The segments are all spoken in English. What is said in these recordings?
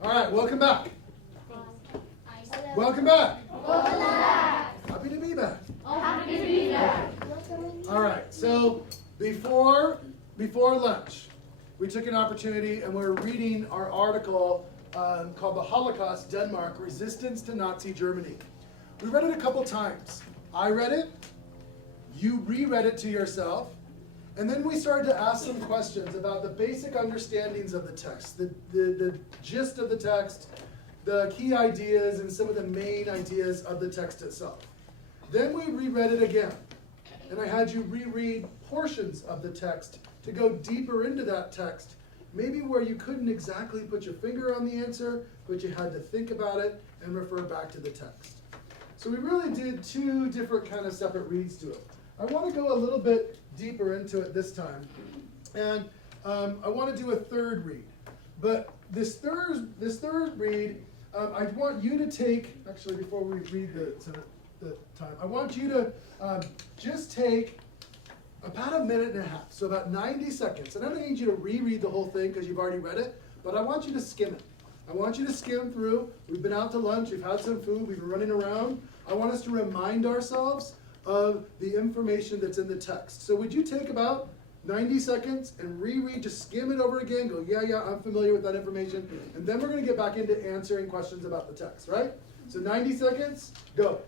All right, welcome back. Welcome back. Welcome back. Happy to be back. Happy to be back. All right, so before lunch, we took an opportunity and we're reading our article called The Holocaust, Denmark, Resistance to Nazi Germany. We read it a couple times. I read it, you reread it to yourself, and then we started to ask some questions about the basic understandings of the text, the gist of the text, the key ideas, and some of the main ideas of the text itself. Then we reread it again, and I had you reread portions of the text to go deeper into that text, maybe where you couldn't exactly put your finger on the answer, but you had to think about it and refer back to the text. So we really did two different kind of separate reads to it. I want to go a little bit deeper into it this time, and I want to do a third read. But this third read, I want you to take, actually before we read the time, I want you to just take about a minute and a half, so about 90 seconds. And I don't need you to reread the whole thing because you've already read it, but I want you to skim it. I want you to skim through. We've been out to lunch, we've had some food, we've been running around. I want us to remind ourselves of the information that's in the text. So would you take about 90 seconds and reread, just skim it over again, go, yeah, I'm familiar with that information, and then we're going to get back into answering questions about the text, right? So 90 seconds, go. All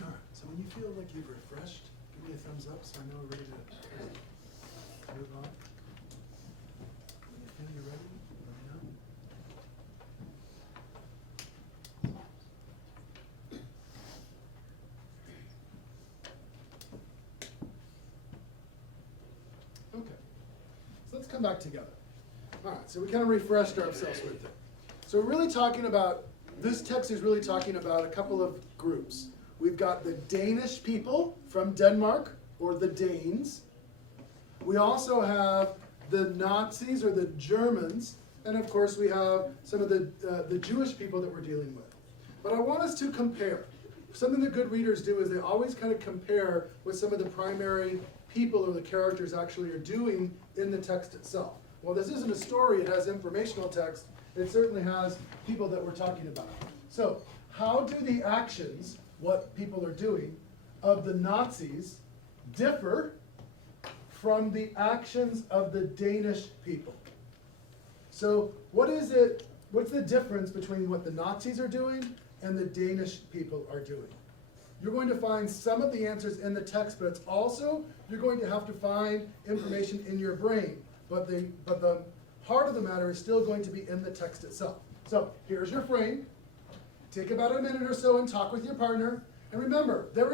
right, so when you feel like you've refreshed, give me a thumbs up so I know we're ready to move on. When you feel you're ready, let me know. Okay, so let's come back together. All right, so we kind of refreshed ourselves with it. So we're really talking about, this text is really talking about a couple of groups. We've got the Danish people from Denmark, or the Danes. We also have the Nazis, or the Germans, and of course we have some of the Jewish people that we're dealing with. But I want us to compare. Something that good readers do is they always kind of compare what some of the primary people or the characters actually are doing in the text itself. Well, this isn't a story, it has informational text. It certainly has people that we're talking about. So, how do the actions, what people are doing, of the Nazis differ from the actions of the Danish people? So, what's the difference between what the Nazis are doing and the Danish people are doing? You're going to find some of the answers in the text, but it's also, you're going to have to find information in your brain. But the heart of the matter is still going to be in the text itself. So here's your frame. Take about a minute or so and talk with your partner. And remember, there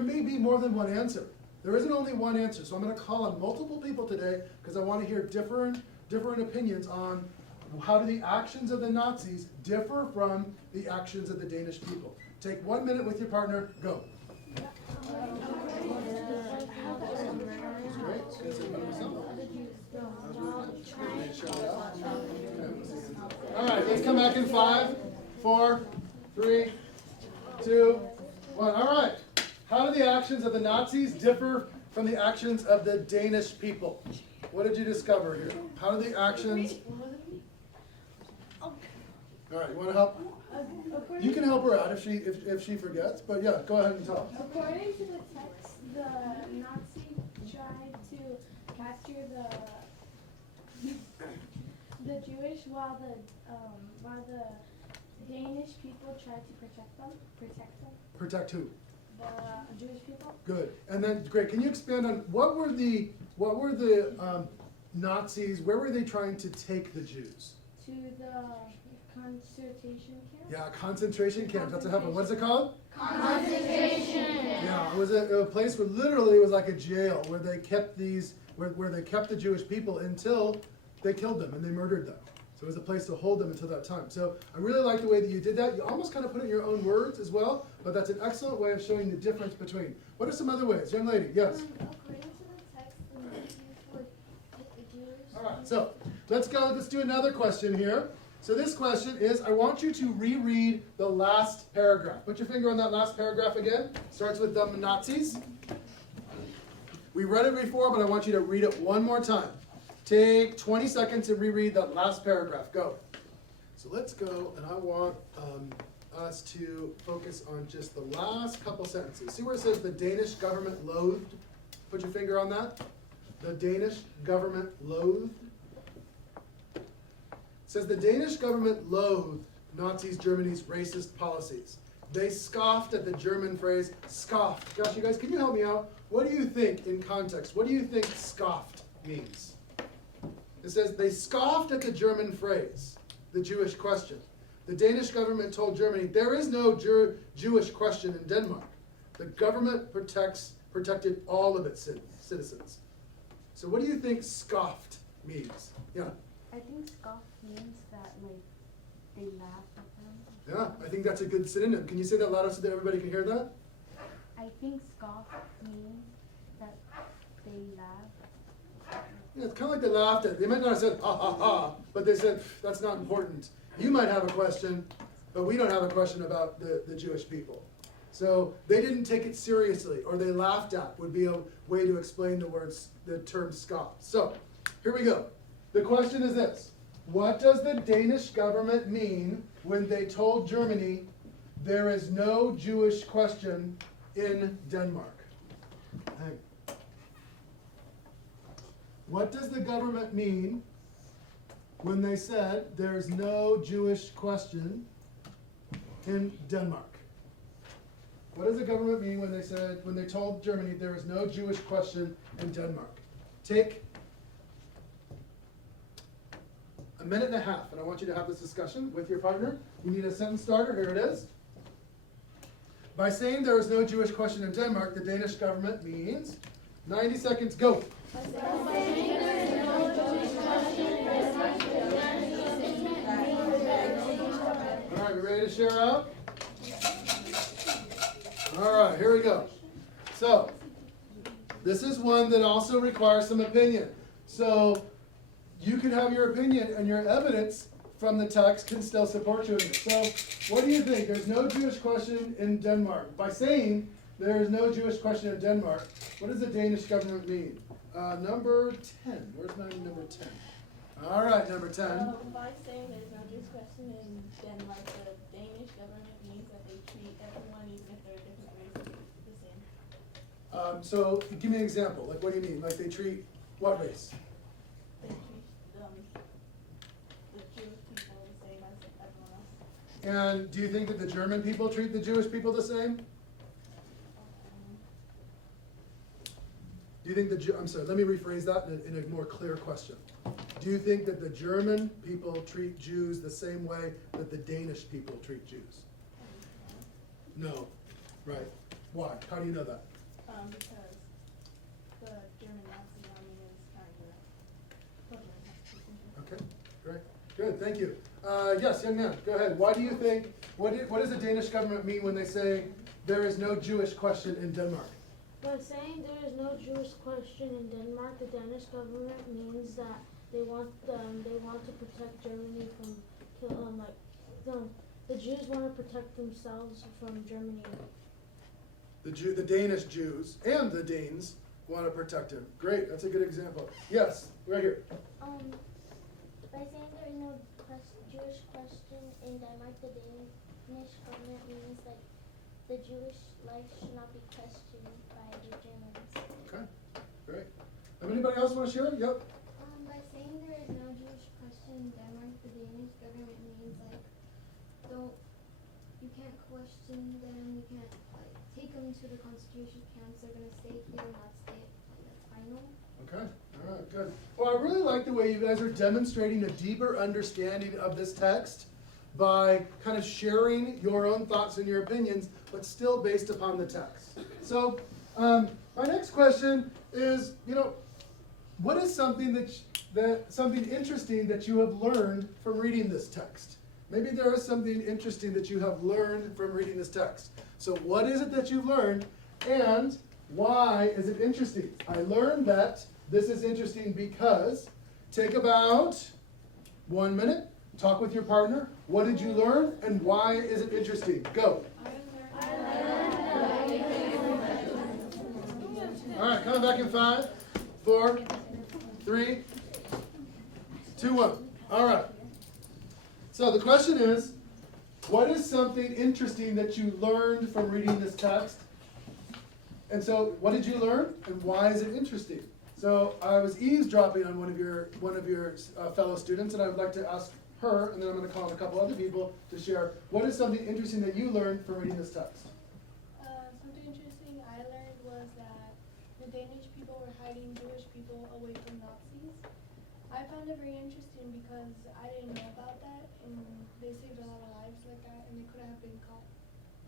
may be more than one answer. There isn't only one answer. So I'm going to call on multiple people today because I want to hear different opinions on how do the actions of the Nazis differ from the actions of the Danish people. Take 1 minute with your partner. Go. All right, let's come back in 5, 4, 3, 2, 1. All right. How do the actions of the Nazis differ from the actions of the Danish people? What did you discover here? How do the actions... All right, you want to help? You can help her out if she forgets, but yeah, go ahead and talk. According to the text, the Nazis tried to capture the Jewish while the Danish people tried to protect them. Protect who? The Jewish people. Good. And then, great. Can you expand on what were the Nazis? Where were they trying to take the Jews? To the concentration camp. Yeah, concentration camp. That's what happened. What's it called? Concentration camp. Yeah, it was a place where literally it was like a jail where they kept where they kept the Jewish people until they killed them and they murdered them. So it was a place to hold them until that time. So I really like the way that you did that. You almost kind of put it in your own words as well, but that's an excellent way of showing the difference between. What are some other ways? Young lady, yes? According to the text, the Nazis would hit the Jews. All right, so let's go. Let's do another question here. So this question is, I want you to reread the last paragraph. Put your finger on that last paragraph again. Starts with the Nazis. We read it before, but I want you to read it one more time. Take 20 seconds and reread that last paragraph. Go. So let's go, and I want us to focus on just the last couple sentences. See where it says the Danish government loathed? Put your finger on that. The Danish government loathed. It says the Danish government loathed Nazis Germany's racist policies. They scoffed at the German phrase scoffed. Gosh, you guys, can you help me out? What do you think in context? What do you think scoffed means? It says they scoffed at the German phrase, the Jewish question. The Danish government told Germany, there is no Jewish question in Denmark. The government protected all of its citizens. So what do you think scoffed means? Yeah. I think scoff means that like they laugh at them. Yeah, I think that's a good synonym. Can you say that louder so that everybody can hear that? I think scoff means that they laugh. Yeah, it's kind of like they laughed at. They might not have said ha ha ha, but they said that's not important. You might have a question, but we don't have a question about the Jewish people. So they didn't take it seriously, or they laughed at would be a way to explain the term scoff. So here we go. The question is this: what does the Danish government mean when they told Germany there is no Jewish question in Denmark? What does the government mean when they said there's no Jewish question in Denmark? What does the government mean when they told Germany there is no Jewish question in Denmark? Take a minute and a half, and I want you to have this discussion with your partner. You need a sentence starter. Here it is. By saying there is no Jewish question in Denmark, the Danish government means 90 seconds, go. All right, we ready to share out? All right, here we go. So, this is one that also requires some opinion. So, you can have your opinion, and your evidence from the text can still support you in it. So, what do you think? There's no Jewish question in Denmark. By saying there is no Jewish question in Denmark, what does the Danish government mean? Number 10. Where's my number 10? All right, number 10. By saying there's no Jewish question in Denmark, the Danish government means that they treat everyone, even if they're different races, the same. So, give me an example. Like, what do you mean? Like, they treat what race? They treat the Jewish people the same as everyone else. And do you think that the German people treat the Jewish people the same? Do you think I'm sorry, let me rephrase that in a more clear question. Do you think that the German people treat Jews the same way that the Danish people treat Jews? No. Right. Why? How do you know that? Because the German Nazi army is trying to Okay, great. Good, thank you. Yes, young man, go ahead. Why do you think, what does the Danish government mean when they say there is no Jewish question in Denmark? By saying there is no Jewish question in Denmark, the Danish government means that they want to protect Germany from the Jews want to protect themselves from Germany. The Danish Jews and the Danes want to protect him. Great, that's a good example. Yes, right here. By saying there is no Jewish question in Denmark, the Danish government means that the Jewish life should not be questioned by the Germans. Okay, great. Anybody else want to share? Yep. By saying there is no Jewish question in Denmark, the Danish government means you can't question them, you can't take them to the concentration camps. They're gonna stay here and not stay. That's final. Okay, all right, good. Well, I really like the way you guys are demonstrating a deeper understanding of this text by kind of sharing your own thoughts and your opinions, but still based upon the text. So, my next question is, what is something something interesting that you have learned from reading this text? Maybe there is something interesting that you have learned from reading this text. So what is it that you've learned, and why is it interesting? I learned that this is interesting because, take about 1 minute, talk with your partner. What did you learn, and why is it interesting? Go. All right, coming back in 5, 4, 3, 2-1. All right. So the question is, what is something interesting that you learned from reading this text? And so, what did you learn, and why is it interesting? So I was eavesdropping on one of your fellow students, and I would like to ask her, and then I'm going to call on a couple other people to share. What is something interesting that you learned from reading this text? Something interesting I learned was that the Danish people were hiding Jewish people away from Nazis. I found it very interesting because I didn't know about that, and they saved a lot of lives like that, and they could have been caught.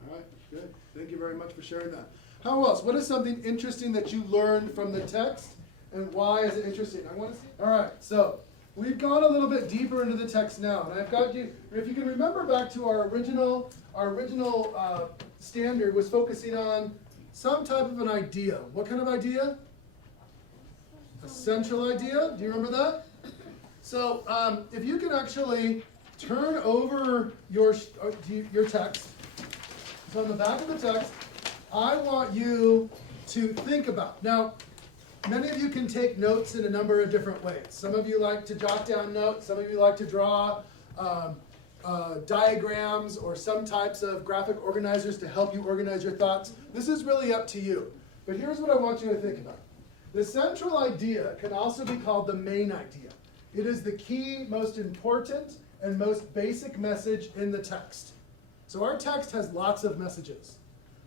All right, good. Thank you very much for sharing that. How else? What is something interesting that you learned from the text, and why is it interesting? I want to see. All right, so we've gone a little bit deeper into the text now, and I've got you. If you can remember back to our original standard was focusing on some type of an idea. What kind of idea? A central idea. Do you remember that? So if you can actually turn over your text. So on the back of the text, I want you to think about. Now, many of you can take notes in a number of different ways. Some of you like to jot down notes. Some of you like to draw diagrams or some types of graphic organizers to help you organize your thoughts. This is really up to you. But here's what I want you to think about. The central idea can also be called the main idea. It is the key, most important, and most basic message in the text. So our text has lots of messages,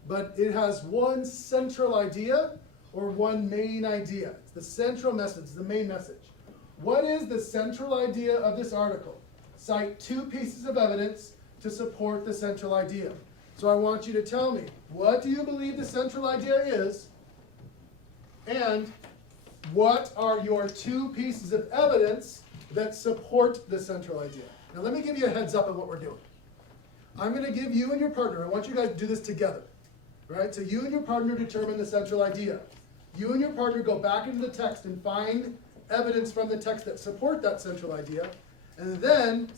but it has one central idea or one main idea. It's the central message, the main message. What is the central idea of this article? Cite 2 pieces of evidence to support the central idea. So I want you to tell me, what do you believe the central idea is? And what are your 2 pieces of evidence that support the central idea? Now let me give you a heads up on what we're doing. I'm going to give you and your partner, I want you guys to do this together. Right? So you and your partner determine the central idea. You and your partner go back into the text and find evidence from the text that support that central idea. And then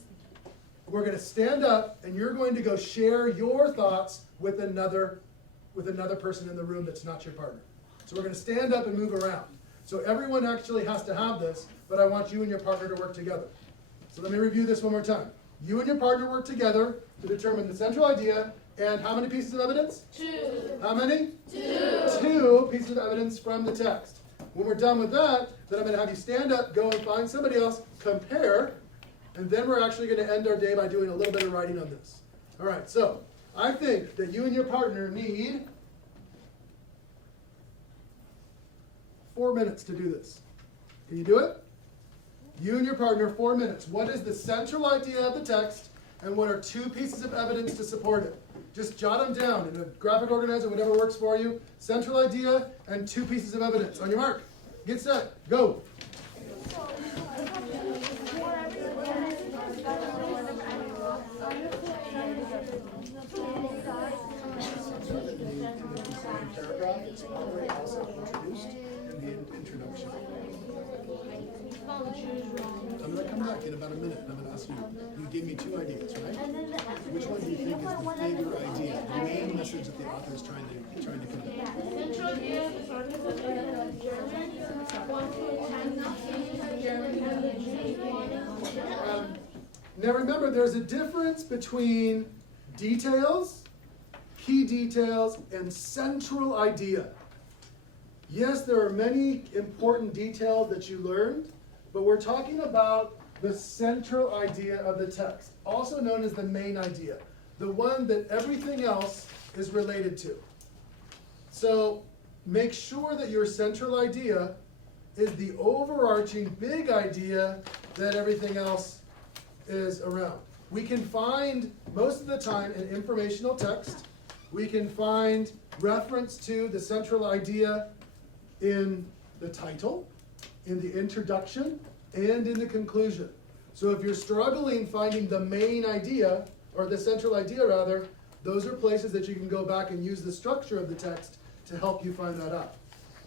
we're going to stand up and you're going to go share your thoughts with another person in the room that's not your partner. So we're going to stand up and move around. So everyone actually has to have this, but I want you and your partner to work together. So let me review this one more time. You and your partner work together to determine the central idea. And how many pieces of evidence? 2. How many? 2. 2 pieces of evidence from the text. When we're done with that, then I'm going to have you stand up, go and find somebody else, compare, and then we're actually going to end our day by doing a little bit of writing on this. All right, so I think that you and your partner need 4 minutes to do this. Can you do it? You and your partner, 4 minutes. What is the central idea of the text, and what are 2 pieces of evidence to support it? Just jot them down in a graphic organizer, whatever works for you. Central idea and 2 pieces of evidence. On your mark, get set, go. Paragraph is already also introduced in the introduction. I'm going to come back in about a minute and I'm going to ask you. You gave me 2 ideas, right? Which one do you think is the bigger idea? The main message that the author is trying to convey. Central idea of this article is that German want to attack Germany. Now remember, there's a difference between details, key details, and central idea. Yes, there are many important details that you learned, but we're talking about the central idea of the text, also known as the main idea, the one that everything else is related to. So make sure that your central idea is the overarching big idea that everything else is around. We can find, most of the time in informational text, we can find reference to the central idea in the title, in the introduction, and in the conclusion. So if you're struggling finding the main idea, or the central idea rather, those are places that you can go back and use the structure of the text to help you find that out.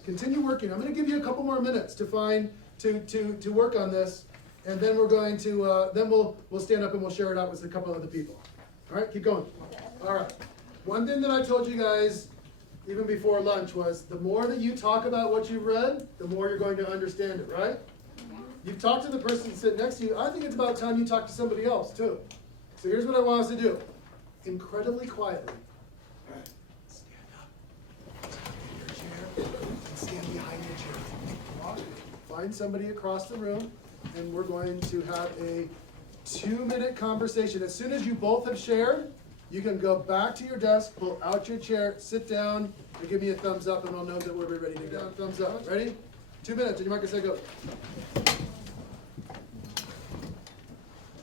Continue working. I'm going to give you a couple more minutes to find, to work on this, and then we're going to, then we'll stand up and we'll share it out with a couple other people. All right, keep going. All right. One thing that I told you guys even before lunch was the more that you talk about what you've read, the more you're going to understand it, right? you've talked to the person sitting next to you. I think it's about time you talk to somebody else too. So here's what I want us to do. Incredibly quietly. Stand up. Stand in your chair. And stand behind your chair. Walk. Find somebody across the room. And we're going to have a 2-minute conversation. As soon as you both have shared, you can go back to your desk, pull out your chair, sit down, and give me a thumbs up, and I'll know that we're ready to go. Thumbs up. Ready? 2 minutes, and your marker say go.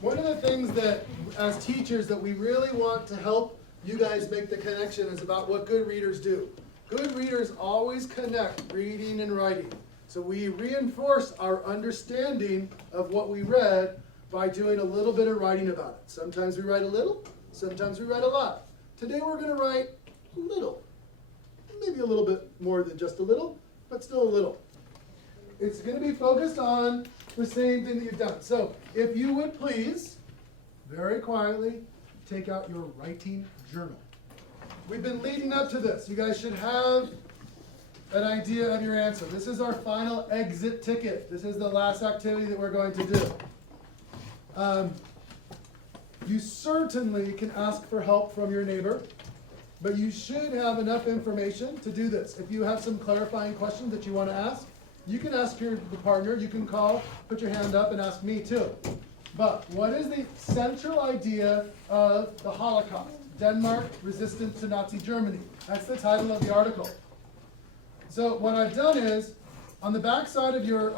One of the things that, as teachers, that we really want to help you guys make the connection is about what good readers do. Good readers always connect reading and writing. So we reinforce our understanding of what we read by doing a little bit of writing about it. Sometimes we write a little, sometimes we write a lot. Today we're going to write a little. Maybe a little bit more than just a little, but still a little. It's going to be focused on the same thing that you've done. So if you would please, very quietly, take out your writing journal. We've been leading up to this. You guys should have an idea of your answer. This is our final exit ticket. This is the last activity that we're going to do. You certainly can ask for help from your neighbor, but you should have enough information to do this. If you have some clarifying questions that you want to ask, you can ask your partner, you can call, put your hand up and ask me too. But what is the central idea of the Holocaust? Denmark, resistance to Nazi Germany. That's the title of the article. So what I've done is, on the back side of your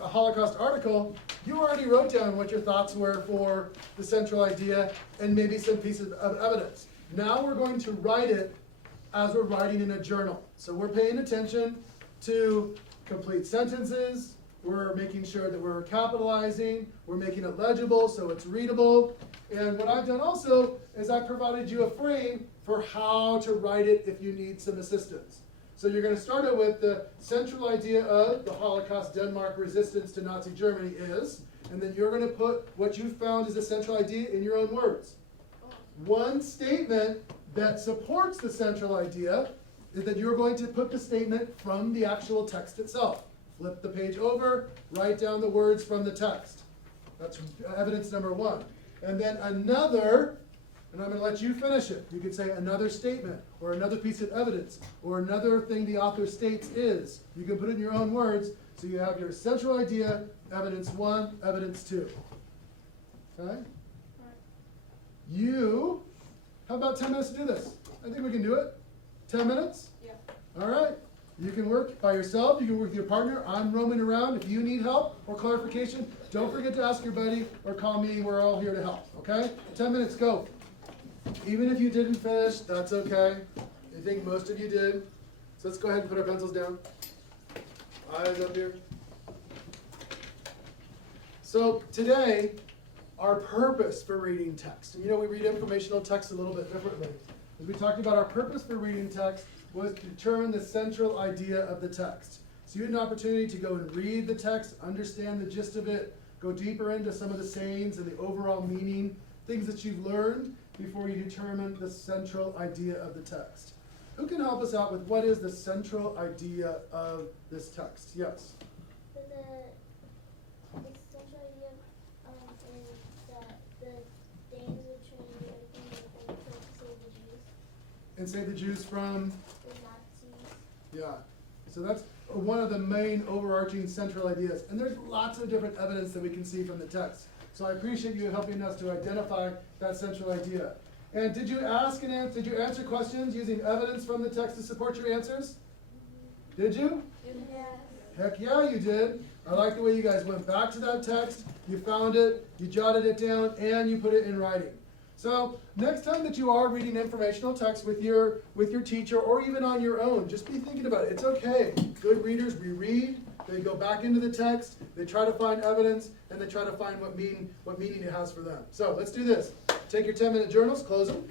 Holocaust article, you already wrote down what your thoughts were for the central idea and maybe some pieces of evidence. Now we're going to write it as we're writing in a journal. So we're paying attention to complete sentences, we're making sure that we're capitalizing, we're making it legible so it's readable. And what I've done also is I've provided you a frame for how to write it if you need some assistance. So you're going to start it with the central idea of the Holocaust, Denmark, resistance to Nazi Germany is, and then you're going to put what you found as the central idea in your own words. One statement that supports the central idea is that you're going to put the statement from the actual text itself. Flip the page over, write down the words from the text. That's evidence number one. And then another, and I'm going to let you finish it. You could say another statement, or another piece of evidence, or another thing the author states is. You can put it in your own words, so you have your central idea, evidence 1, evidence 2. Okay? You, how about 10 minutes to do this? I think we can do it. 10 minutes? Yeah. All right. You can work by yourself, you can work with your partner. I'm roaming around. If you need help or clarification, don't forget to ask your buddy or call me. We're all here to help, okay? 10 minutes, go. Even if you didn't finish, that's okay. I think most of you did. So let's go ahead and put our pencils down. Eyes up here. So today, our purpose for reading text, and you know we read informational text a little bit differently. As we talked about, our purpose for reading text was to determine the central idea of the text. So you had an opportunity to go and read the text, understand the gist of it, go deeper into some of the sayings and the overall meaning, things that you've learned before you determine the central idea of the text. Who can help us out with what is the central idea of this text? Yes? The central idea is that the Danes would try and do everything that they could to save the Jews. And save the Jews from? The Nazis. Yeah. So that's one of the main overarching central ideas. And there's lots of different evidence that we can see from the text. So I appreciate you helping us to identify that central idea. And did you answer questions using evidence from the text to support your answers? Did you? Yes. Heck yeah, you did. I like the way you guys went back to that text, you found it, you jotted it down, and you put it in writing. So next time that you are reading informational text with your teacher or even on your own, just be thinking about it. It's okay. Good readers, we read, they go back into the text, they try to find evidence, and they try to find what meaning it has for them. So let's do this. Take your 10-minute journals, close them.